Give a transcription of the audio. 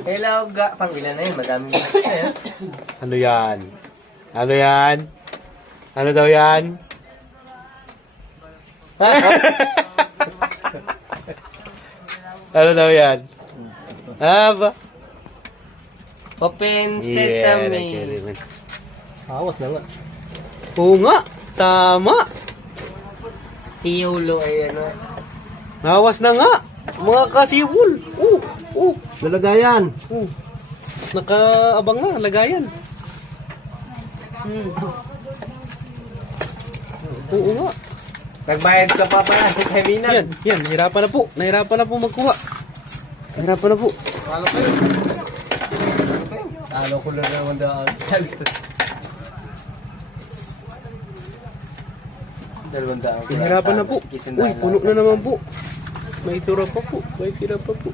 Hello, pang-ilan na yun, madami na. Ano yan? Ano yan? Ano daw yan? Ano daw yan? Ah, ba? Open Yeah, sesame. Awas na nga. Oo nga, tama. Si Yolo ay ano. Nawas na nga. Mga kasiwol. Nalagayan. Nakaabang na, lagayan. Oo nga. Nagbayad ka pa pala sa Kevina. Yan, nahirapan na po. Nahirapan na po magkuha. Nahirapan na po. Talo ko lang naman daw. Nahirapan na po. Uy, puno na naman po. May tura pa po. May tira pa po.